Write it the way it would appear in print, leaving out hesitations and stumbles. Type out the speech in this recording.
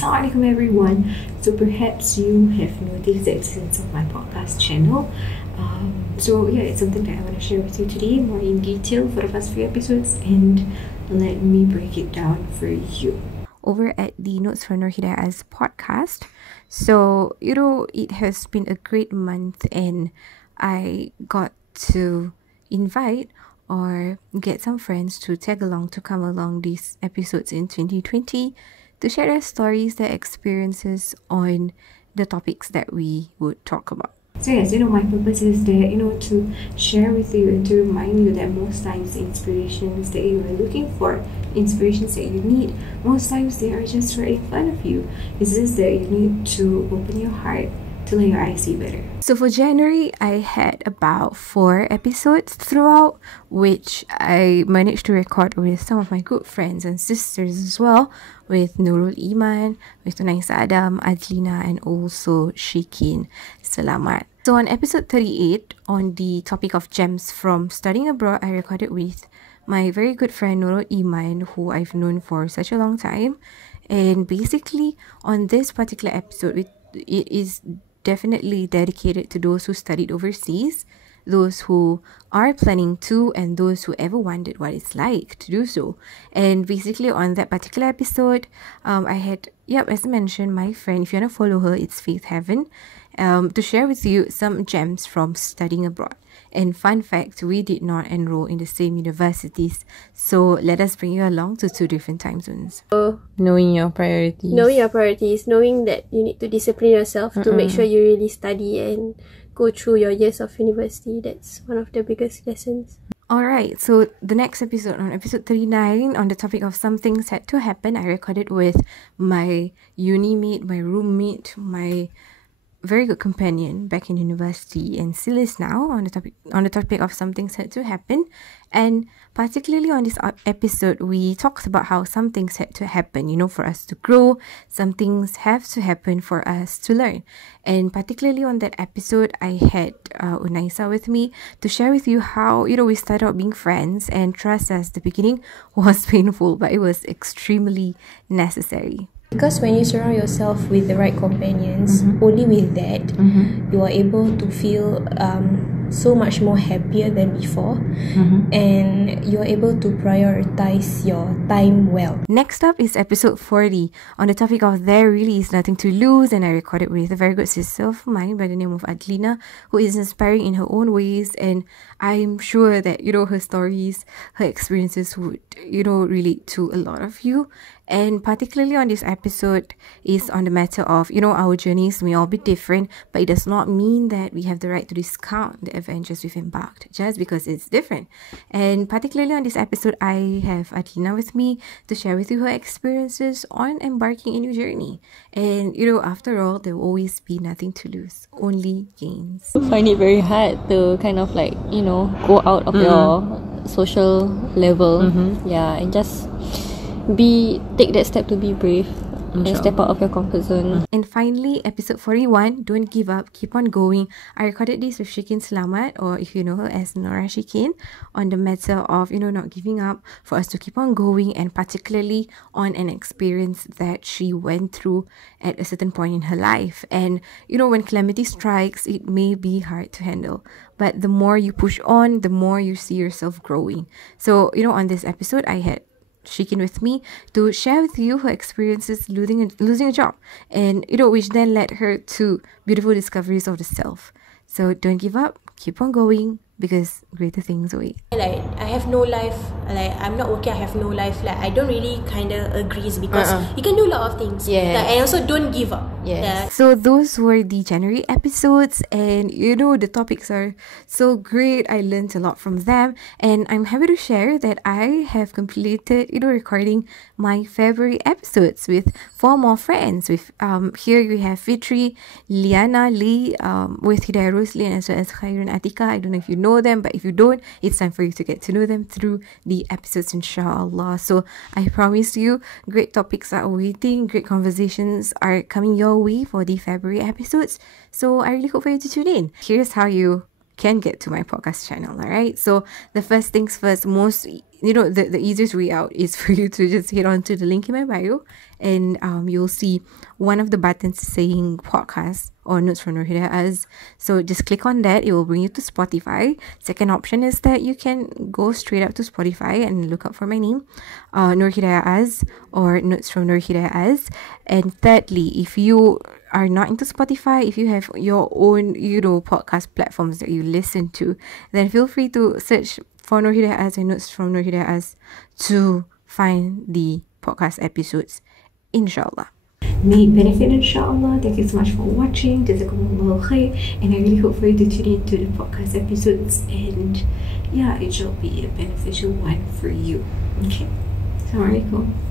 Assalamualaikum everyone. So perhaps you have noticed the existence of my podcast channel. It's something that I want to share with you today more in detail for the past few episodes, and let me break it down for you. Over at the Notes From Nurhdyhaz podcast. So, it has been a great month, and I got to invite or get some friends to tag along to come along these episodes in 2020 to share their stories, their experiences on the topics that we would talk about. So yes, my purpose is that, to share with you and to remind you that most times the inspirations that you are looking for, inspirations that you need, most times they are just right in front of you. It's just that you need to open your heart to let your eyes see better. So for January, I had about 4 episodes throughout, which I managed to record with some of my good friends and sisters as well, with Nurul Iman, with Tunaisa Adam, Adlina, and also Shikin Selamat. So on episode 38, on the topic of gems from studying abroad, I recorded with my very good friend Nurul Iman, who I've known for such a long time. And basically, on this particular episode, it is definitely dedicated to those who studied overseas, those who are planning to, and those who ever wondered what it's like to do so. And basically on that particular episode, I had, as I mentioned, my friend, if you want to follow her, it's Faith Heaven, to share with you some gems from studying abroad. And fun fact, we did not enroll in the same universities, so let us bring you along to 2 different time zones. Knowing your priorities. Knowing that you need to discipline yourself to make sure you really study and go through your years of university. That's one of the biggest lessons. Alright, so the next episode, on episode 39, on the topic of some things had to happen, I recorded with my uni mate, my roommate, my very good companion back in university, and still is now, on the topic of some things had to happen. And particularly on this episode, we talked about how some things had to happen, for us to grow. Some things have to happen for us to learn. And particularly on that episode, I had Unaisa with me to share with you how, we started out being friends, and trust us, the beginning was painful, but it was extremely necessary. Because when you surround yourself with the right companions, only with that, you are able to feel so much more happier than before, and you are able to prioritize your time well. Next up is episode 40, on the topic of there really is nothing to lose, and I recorded with a very good sister of mine by the name of Adlina, who is inspiring in her own ways, and I'm sure that, her stories, her experiences would, relate to a lot of you. And particularly on this episode is on the matter of, our journeys may all be different, but it does not mean that we have the right to discount the adventures we've embarked just because it's different. And particularly on this episode, I have Adlina with me to share with you her experiences on embarking a new journey. And, after all, there will always be nothing to lose, only gains. I find it very hard to kind of go out of your social level, and just take that step to be brave and step out of your comfort zone. And finally, episode 41, don't give up, keep on going. I recorded this with Shikin Selamat, or if you know her as Nora Shikin, on the matter of, not giving up, for us to keep on going, and particularly on an experience that she went through at a certain point in her life. And, when calamity strikes, it may be hard to handle, but the more you push on, the more you see yourself growing. So, on this episode, I had Shikin with me to share with you her experiences losing a job, and which then led her to beautiful discoveries of the self. So don't give up, keep on going, because greater things await. Like, I have no life, like I'm not working, I have no life, like I don't really kind of agree, because you can do a lot of things, and also don't give up. So those were the January episodes, and the topics are so great. I learned a lot from them, and I'm happy to share that I have completed recording my February episodes with 4 more friends. With here we have Fitri, Liana, Lee, with Hidayah Rosli, and as well as Kheyr and Atika. I don't know if you know them, but if you don't, it's time for you to get to know them through the episodes, insyaAllah. So I promise you, great topics are awaiting, great conversations are coming your way for the February episodes. So I really hope for you to tune in. Here's how you can get to my podcast channel. All right, so the first things first, the easiest way out is for you to just head on to the link in my bio, and you'll see one of the buttons saying podcast or Notes from Nurhdyhaz. So just click on that. It will bring you to Spotify. Second option is that you can go straight up to Spotify and look up for my name, Nurhdyhaz, or Notes from Nurhdyhaz. And thirdly, if you are not into Spotify, if you have your own podcast platforms that you listen to, then feel free to search for Nurhdyhaz and Notes from Nurhdyhaz to find the podcast episodes, insyaAllah. May it benefit, insyaAllah. Thank you so much for watching. Jazakumullah Kheyr. And I really hope for you to tune into the podcast episodes, and it shall be a beneficial one for you. Okay. Assalamualaikum.